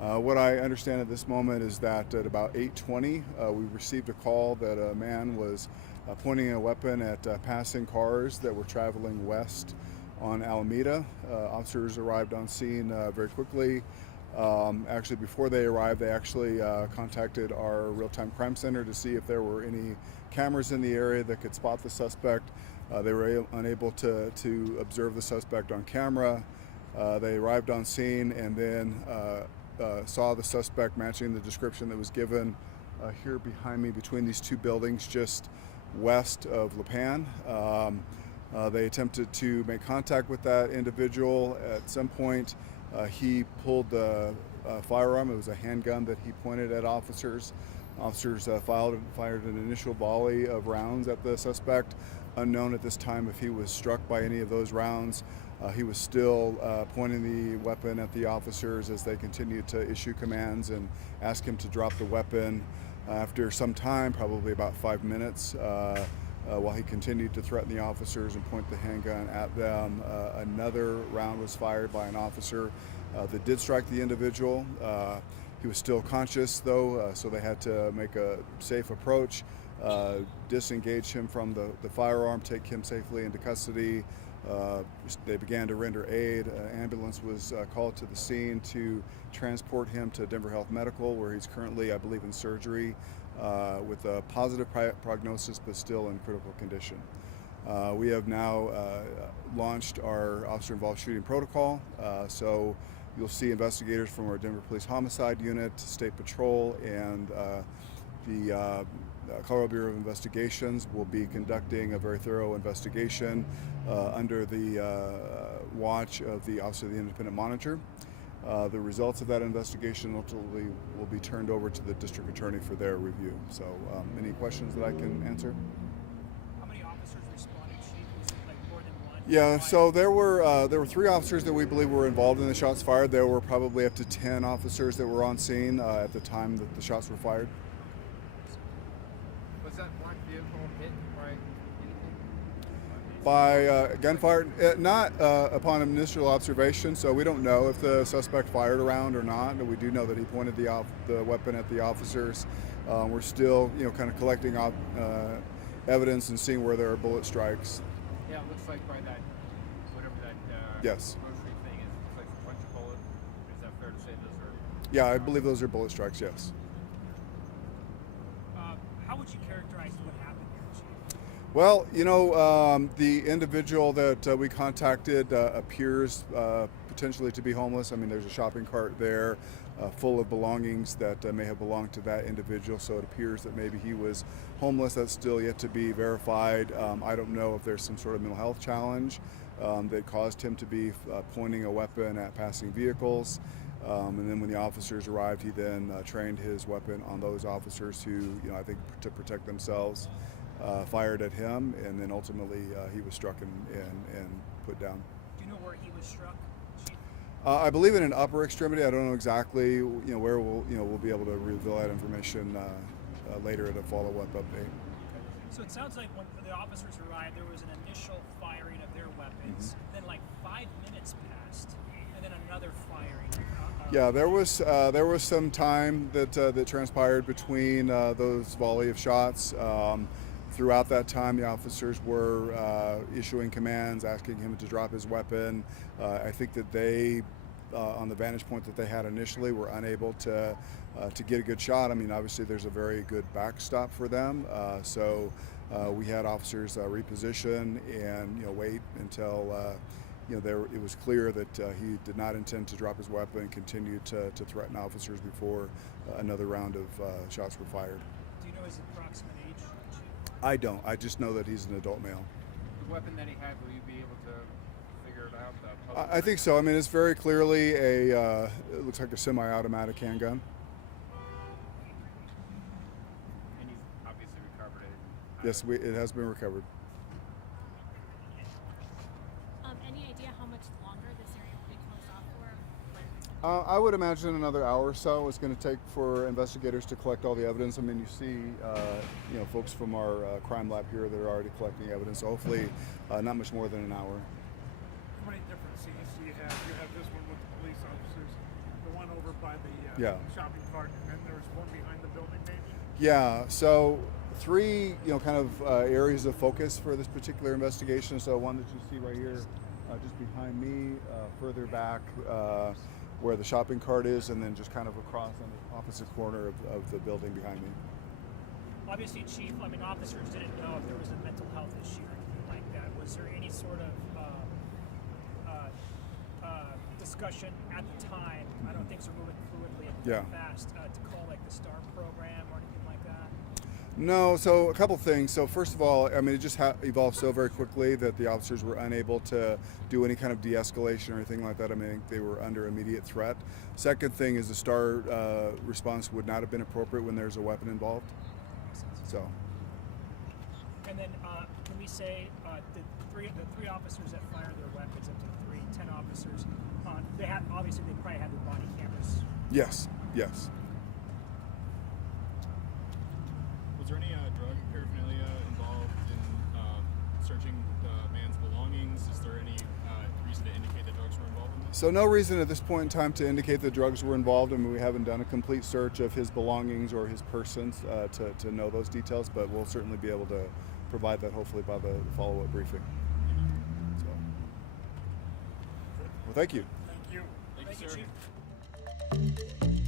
What I understand at this moment is that at about 8:20, we received a call that a man was pointing a weapon at passing cars that were traveling west on Alameda. Officers arrived on scene very quickly. Actually, before they arrived, they actually contacted our real-time crime center to see if there were any cameras in the area that could spot the suspect. They were unable to observe the suspect on camera. They arrived on scene and then saw the suspect matching the description that was given here behind me between these two buildings just west of Lipan. They attempted to make contact with that individual. At some point, he pulled the firearm. It was a handgun that he pointed at officers. Officers fired an initial volley of rounds at the suspect. Unknown at this time if he was struck by any of those rounds. He was still pointing the weapon at the officers as they continued to issue commands and ask him to drop the weapon. After some time, probably about 5 minutes, while he continued to threaten the officers and point the handgun at them, another round was fired by an officer that did strike the individual. He was still conscious though, so they had to make a safe approach, disengage him from the firearm, take him safely into custody. They began to render aid. An ambulance was called to the scene to transport him to Denver Health Medical, where he's currently, I believe, in surgery with a positive prognosis, but still in critical condition. We have now launched our officer-involved shooting protocol. So you'll see investigators from our Denver Police Homicide Unit, State Patrol, and the Colorado Bureau of Investigations will be conducting a very thorough investigation under the watch of the Office of the Independent Monitor. The results of that investigation ultimately will be turned over to the district attorney for their review. So, any questions that I can answer? How many officers responded? Was it like more than one? Yeah, so there were 3 officers that we believe were involved in the shots fired. There were probably up to 10 officers that were on scene at the time that the shots were fired. Was that black vehicle hit by anything? By gunfire, not upon initial observation, so we don't know if the suspect fired a round or not. But we do know that he pointed the weapon at the officers. We're still, kind of collecting evidence and seeing where there are bullet strikes. Yeah, it looks like by that, whatever that Yes. grocery thing is, it looks like a bunch of bullets. Is that fair to say those are? Yeah, I believe those are bullet strikes. Yes. How would you characterize what happened here, Chief? Well, the individual that we contacted appears potentially to be homeless. I mean, there's a shopping cart there full of belongings that may have belonged to that individual, so it appears that maybe he was homeless. That's still yet to be verified. I don't know if there's some sort of mental health challenge that caused him to be pointing a weapon at passing vehicles. And then when the officers arrived, he then trained his weapon on those officers who, I think to protect themselves, fired at him, and then ultimately he was struck and put down. Do you know where he was struck, Chief? I believe in an upper extremity. I don't know exactly, where we'll be able to reveal that information later at a follow-up update. So it sounds like when the officers arrived, there was an initial firing of their weapons. Then like 5 minutes passed, and then another firing. Yeah, there was some time that transpired between those volley of shots. Throughout that time, the officers were issuing commands, asking him to drop his weapon. I think that they, on the vantage point that they had initially, were unable to get a good shot. I mean, obviously, there's a very good backstop for them. So we had officers reposition and wait until it was clear that he did not intend to drop his weapon and continued to threaten officers before another round of shots were fired. Do you know his approximate age, Chief? I don't. I just know that he's an adult male. The weapon that he had, will you be able to figure it out? I think so. I mean, it's very clearly it looks like a semi-automatic handgun. And you've obviously recovered it. Yes, it has been recovered. Any idea how much longer this area will be closed off for? I would imagine another hour or so it's going to take for investigators to collect all the evidence. I mean, you see, folks from our crime lab here that are already collecting evidence. So hopefully, not much more than an hour. How many different scenes do you have? You have this one with the police officers, the one over by the Yeah. shopping cart, and then there was one behind the building, maybe? Yeah, so three, kind of areas of focus for this particular investigation. So one that you see right here, just behind me, further back where the shopping cart is, and then just kind of across on the opposite corner of the building behind me. Obviously, Chief, officers didn't know if there was a mental health issue or anything like that. Was there any sort of discussion at the time? I don't think so, moving fluidly and Yeah. fast to call like the STAR program or anything like that. No, so a couple things. So first of all, it just evolved so very quickly that the officers were unable to do any kind of de-escalation or anything like that. They were under immediate threat. Second thing is the STAR response would not have been appropriate when there's a weapon involved. So. And then can we say the three officers that fired their weapons up to 10 officers, they probably had their body cameras. Yes. Yes. Was there any drug paraphernalia involved in searching the man's belongings? Is there any reason to indicate that drugs were involved in this? So no reason at this point in time to indicate that drugs were involved. We haven't done a complete search of his belongings or his persons to know those details, but we'll certainly be able to provide that hopefully by the follow-up briefing. So, well, thank you. Thank you. Thank you, Thank you, sir. Chief.